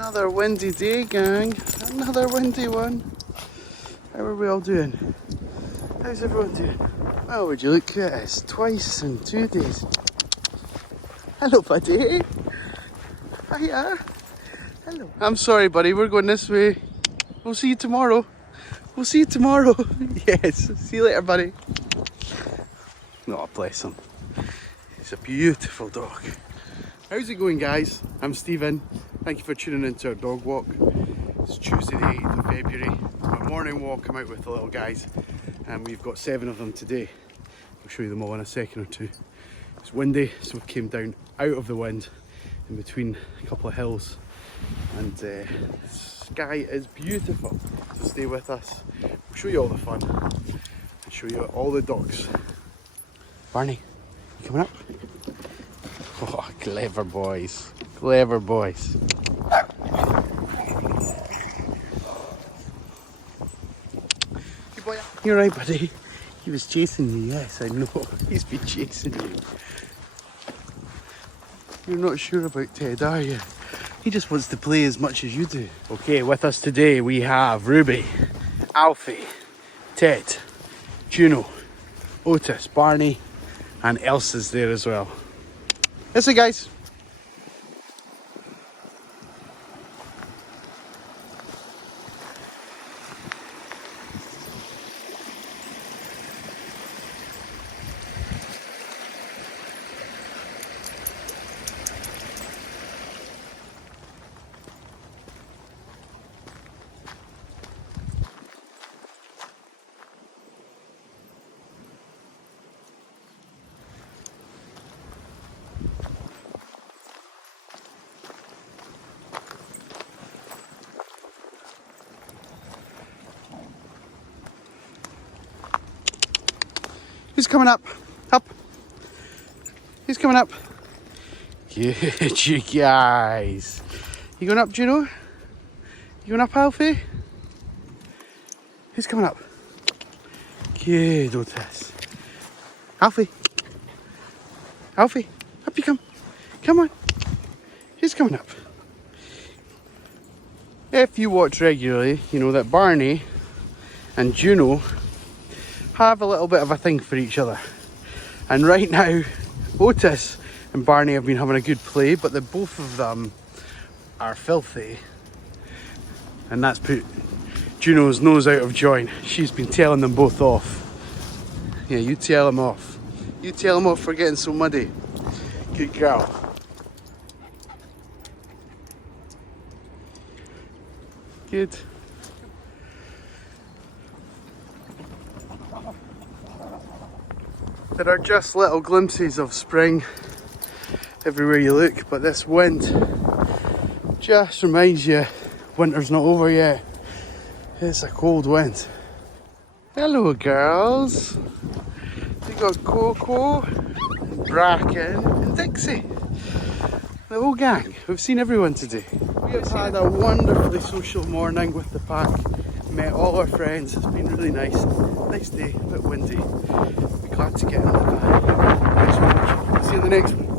Another windy day, gang. Another windy one. How are we all doing? How's everyone doing? Oh, would you look at us? Twice in 2 days. Hello, buddy. Hiya. Hello. I'm sorry, buddy. We're going this way. We'll see you tomorrow. We'll see you tomorrow. Yes. See you later, buddy. Oh, bless him. He's a beautiful dog. How's it going, guys? I'm Stephen. Thank you for tuning into our dog walk. It's Tuesday the 8th of February. Our morning walk, I'm out with the little guys, and we've got 7 of them today. I'll show you them all in a second or two. It's windy, so we came down out of the wind in between a couple of hills, and the sky is beautiful. So stay with us. We'll show you all the fun and show you all the dogs. Barney, you coming up? Oh, clever boys. Clever boys. Good boy. You're right, buddy. He was chasing me, yes, I know. He's been chasing you. You're not sure about Ted, are you? He just wants to play as much as you do. Okay, with us today we have Ruby, Alfie, Ted, Juno, Otis, Barney, and Elsa's there as well. Listen, guys. Who's coming up? Up. Who's coming up? Good, you guys. You going up, Juno? You going up, Alfie? Who's coming up? Good, Otis. Alfie. Alfie, up you come. Come on. Who's coming up? If you watch regularly, you know that Barney and Juno have a little bit of a thing for each other, and right now Otis and Barney have been having a good play, but the both of them are filthy, and that's put Juno's nose out of joint. She's been telling them both off. Yeah, you tell them off. You tell them off for getting so muddy. Good girl. Good. There are just little glimpses of spring everywhere you look, but this wind just reminds you winter's not over yet. It's a cold wind. Hello, girls. We got Coco, Bracken and Dixie. The whole gang. We've seen everyone today. We have had a wonderfully social morning with the pack. Met all our friends. It's been really nice. Nice day, a bit windy. Glad to get in the van. Thanks so much. See you in the next one.